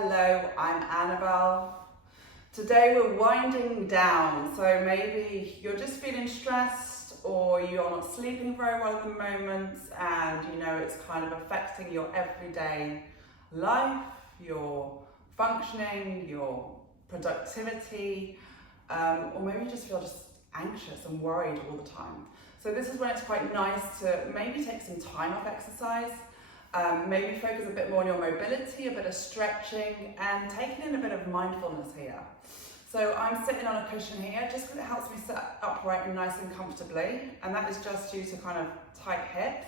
Hello, I'm Annabelle. Today we're winding down, so maybe you're just feeling stressed or you're not sleeping very well at the moment and you know it's kind of affecting your everyday life, your functioning, your productivity, or maybe you just feel just anxious and worried all the time. So this is when it's quite nice to maybe take some time off exercise. Maybe focus a bit more on your mobility, a bit of stretching, and taking in a bit of mindfulness here. So I'm sitting on a cushion here just because it helps me sit upright and nice and comfortably, and that is just due to kind of tight hips.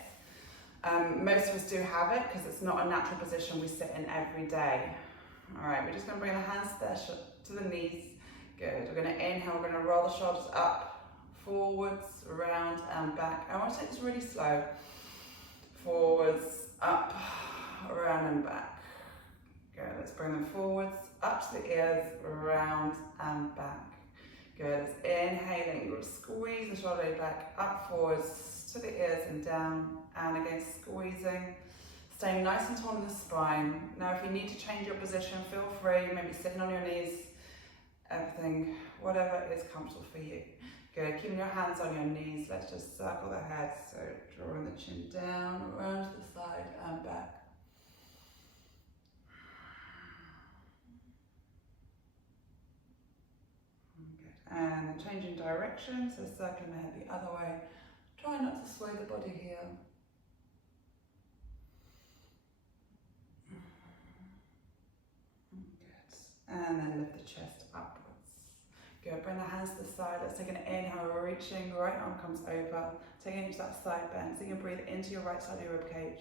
Most of us do have it because it's not a natural position we sit in every day. All right, we're just going to bring the hands there to the knees. Good. We're going to inhale, we're going to roll the shoulders up, forwards, around and back. I want to take this really slow. Forwards, up, around and back. Good, let's bring them forwards, up to the ears, around and back. Good, it's inhaling, we'll squeeze the shoulder blade back, up, forwards, to the ears and down, and again squeezing, staying nice and tall in the spine. Now if you need to change your position, feel free, maybe sitting on your knees, everything, whatever is comfortable for you. Good, keeping your hands on your knees, let's just circle the head, so drawing the chin down, around to the side and back. Good, and then changing direction, so circling the head the other way. Try not to sway the body here. Good, and then lift the chest upwards. Good, bring the hands to the side, let's take an inhale, reaching, right arm comes over, taking into that side bend, so you can breathe into your right side of your ribcage.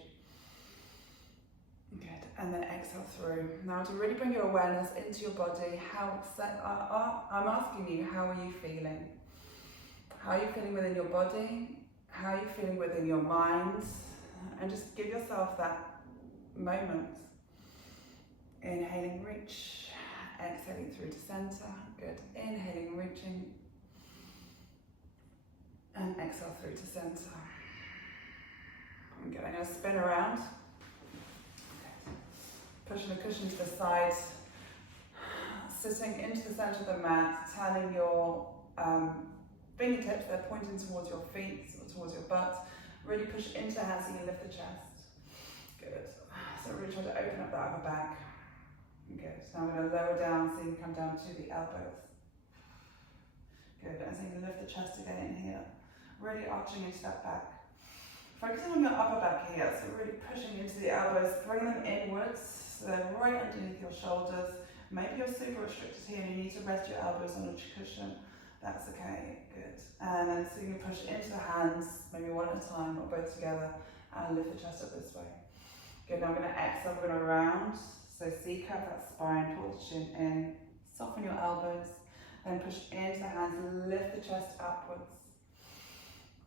Good, and then exhale through. Now to really bring your awareness into your body, I'm asking you, how are you feeling? How are you feeling within your body? How are you feeling within your mind? And just give yourself that moment. Inhaling, reach. Exhaling through to center. Good. Inhaling, reaching. And exhale through to center. Good. I'm going to spin around. Okay. Pushing the cushion to the side. Sitting into the center of the mat. Turning your fingertips, they're pointing towards your feet or towards your butt. Really push into the hands so you can lift the chest. Good. So really try to open up the upper back. Good, so I'm going to lower down so you can come down to the elbows. Good, and so you can lift the chest again here. Really arching into that back. Focusing on your upper back here, so really pushing into the elbows, bring them inwards, so they're right underneath your shoulders. Maybe you're super restricted here and you need to rest your elbows on a cushion. That's okay, good. And then so you can push into the hands, maybe one at a time or both together, and lift the chest up this way. Good, now I'm going to exhale, we're going to round. So C-curve that spine, pull the chin in, soften your elbows, then push into the hands, lift the chest upwards.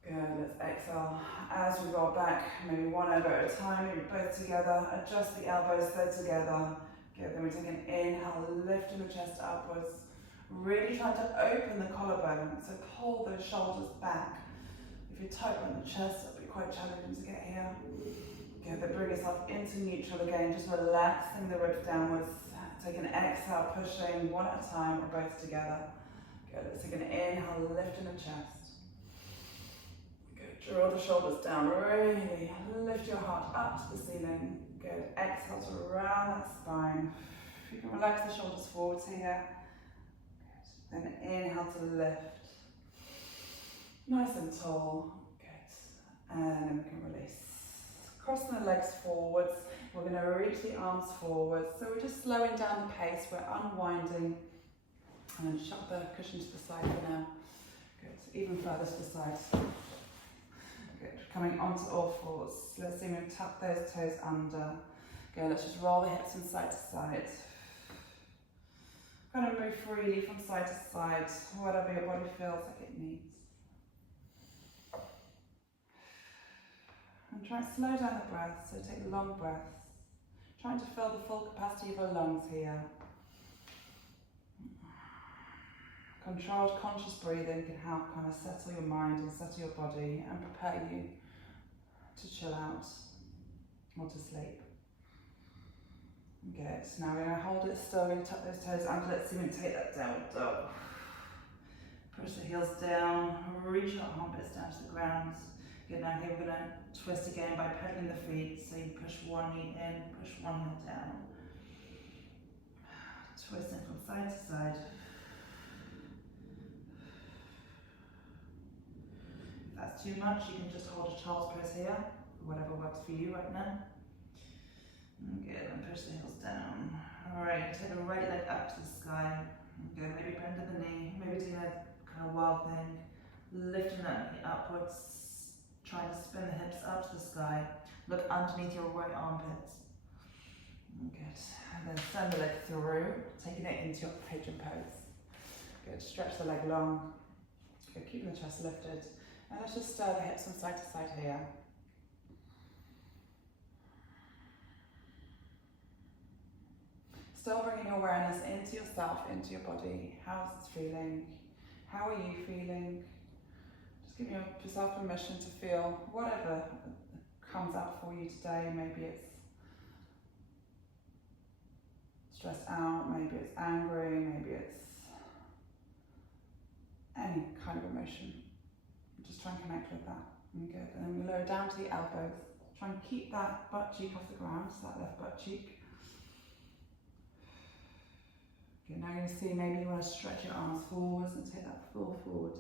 Good, let's exhale. As we roll back, maybe one elbow at a time, maybe both together, adjust the elbows, they're together. Good, then we take an inhale, lifting the chest upwards. Really trying to open the collarbone, so pull those shoulders back. If you tight on the chest, it'll be quite challenging to get here. Good, but bring yourself into neutral again, just relaxing the ribs downwards. Take an exhale, pushing one at a time or both together. Good, let's take an inhale, lifting the chest. Good, draw the shoulders down, really lift your heart up to the ceiling. Good, exhale to round that spine. You can relax the shoulders forwards here. Good, then inhale to lift. Nice and tall. Good, and then we can release. Crossing the legs forwards, we're going to reach the arms forwards. So we're just slowing down the pace, we're unwinding, and then shut the cushion to the side for now. Good, even further to the side. Good, coming onto all fours. Let's see, we're going to tuck those toes under. Good, let's just roll the hips from side to side. Kind of move freely from side to side, whatever your body feels like it needs. And try and slow down the breath, so take long breaths. Trying to fill the full capacity of your lungs here. Controlled, conscious breathing can help kind of settle your mind and settle your body and prepare you to chill out or to sleep. Good. Now we're going to hold it still. We're going to tuck those toes under. Let's see if we can take that downward dog. Push the heels down. Reach our armpits down to the ground. Good. Now here we're going to twist again by pedaling the feet. So you push one knee in, push one heel down. Twisting from side to side. If that's too much, you can just hold a child's pose here, whatever works for you right now. Good, and push the heels down. Alright, take the right leg up to the sky. Good, maybe bend at the knee, maybe doing a kind of wild thing. Lifting that knee upwards, trying to spin the hips up to the sky. Look underneath your right armpit. Good, and then send the leg through, taking it into your pigeon pose. Good, stretch the leg long. Good, keeping the chest lifted. And let's just stir the hips from side to side here. Still bringing your awareness into yourself, into your body. How's it feeling? How are you feeling? Just giving yourself permission to feel whatever comes up for you today. Maybe it's stressed out, maybe it's angry, maybe it's any kind of emotion. Just try and connect with that. Good. And then we lower down to the elbows. Try and keep that butt cheek off the ground, so that left butt cheek. Okay, now you're going to see maybe you want to stretch your arms forwards and take that full forward.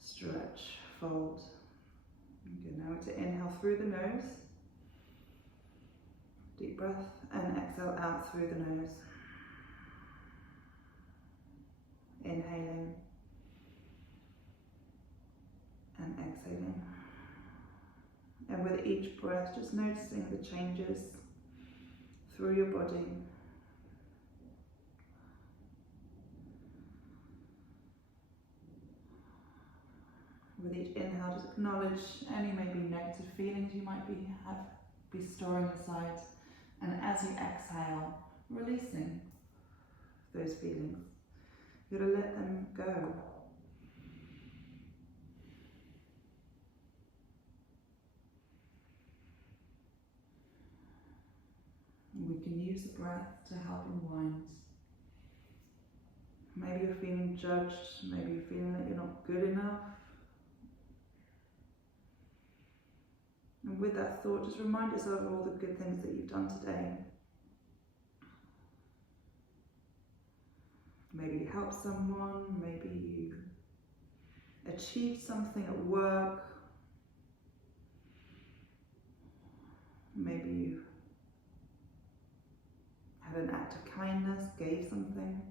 Stretch, fold. Good, now to inhale through the nose. Deep breath and exhale out through the nose. Inhaling and exhaling. And with each breath, just noticing the changes through your body. With each inhale, just acknowledge any maybe negative feelings you might be storing inside. And as you exhale, releasing those feelings. You've got to let them go. We can use the breath to help unwind. Maybe you're feeling judged, maybe you're feeling that you're not good enough. And with that thought, just remind yourself of all the good things that you've done today. Maybe you helped someone, maybe you achieved something at work, maybe you had an act of kindness, gave something.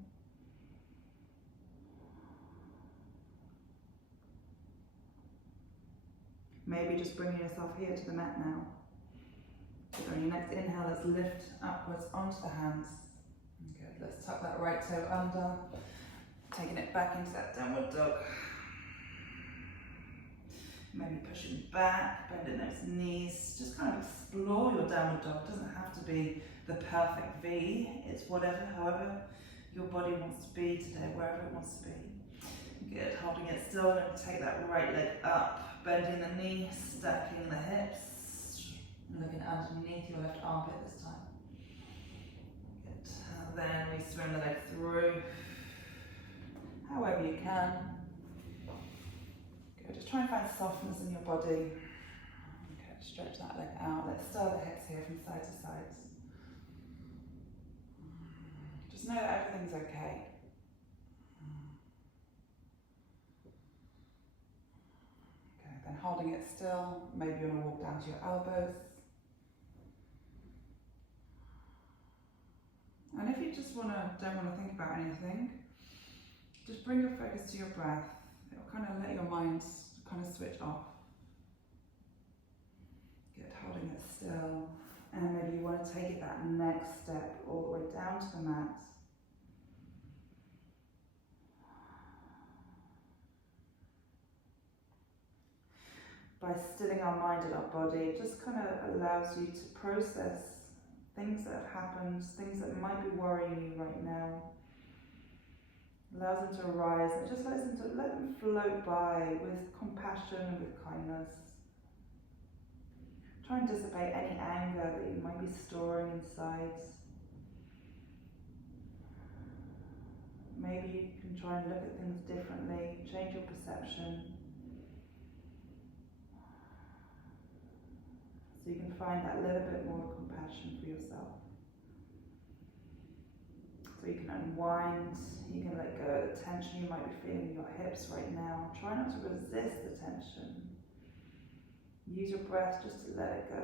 Maybe just bringing yourself here to the mat now. So on your next inhale, let's lift upwards onto the hands. Good, let's tuck that right toe under, taking it back into that downward dog. Maybe pushing back, bending those knees. Just kind of explore your downward dog. It doesn't have to be the perfect V. It's whatever, however your body wants to be today, wherever it wants to be. Good, holding it still, and take that right leg up, bending the knee, stacking the hips, looking underneath your left armpit this time. Good, and then we swing the leg through, however you can. Good, just try and find softness in your body. Okay, stretch that leg out. Let's stir the hips here from side to side. Just know that everything's okay. Then holding it still, maybe you want to walk down to your elbows. And if you just don't want to think about anything, just bring your focus to your breath. It'll kind of let your mind kind of switch off. Good, holding it still. And maybe you want to take it that next step all the way down to the mat. By stilling our mind and our body, it just kind of allows you to process things that have happened, things that might be worrying you right now. Allows them to arise, and it just let them float by with compassion and with kindness. Try and dissipate any anger that you might be storing inside. maybe you can try and look at things differently, change your perception. So you can find that little bit more compassion for yourself. So you can unwind, you can let go of the tension you might be feeling in your hips right now. Try not to resist the tension. Use your breath just to let it go.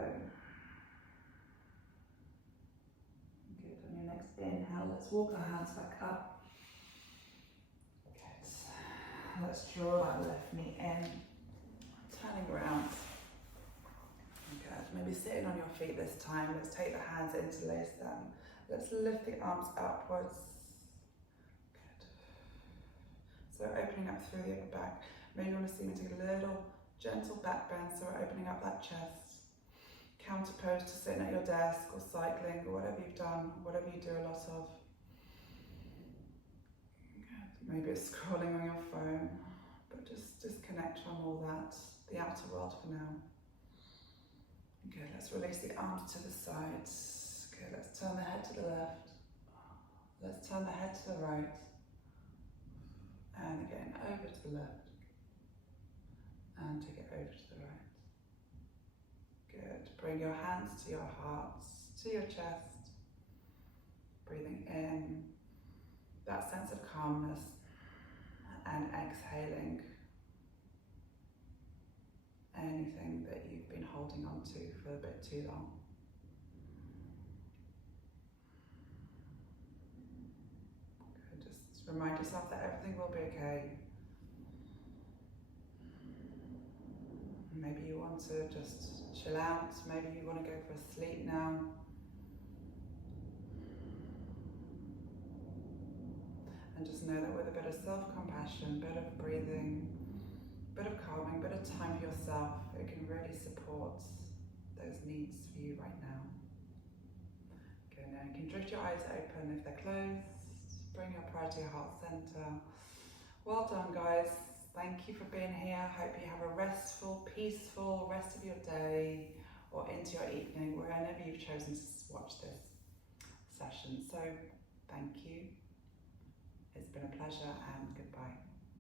Good. On your next inhale, let's walk our hands back up. Good. Let's draw that left knee in, turning around. Good. Maybe sitting on your feet this time. Let's take the hands, interlace them. Let's lift the arms upwards. Good. So opening up through the upper back. Maybe you want to see me take a little gentle back bend, so we're opening up that chest. Counter pose to sitting at your desk or cycling or whatever you've done, whatever you do a lot of. Good. Maybe it's scrolling on your phone, but just disconnect from all that, the outer world for now. Good, let's release the arms to the sides. Good, let's turn the head to the left. Let's turn the head to the right. And again, over to the left. And take it over to the right. Good. Bring your hands to your hearts, to your chest. Breathing in that sense of calmness and exhaling anything that you've been holding on to for a bit too long. Good. Just remind yourself that everything will be okay. Maybe you want to just chill out, maybe you want to go for a sleep now. And just know that with a bit of self-compassion, bit of breathing, bit of calming, bit of time for yourself, it can really support those needs for you right now. Okay, now you can drift your eyes open if they're closed. Bring your pride to your heart center. Well done, guys. Thank you for being here. Hope you have a restful, peaceful rest of your day or into your evening, wherever you've chosen to watch this session. So, thank you. It's been a pleasure and goodbye.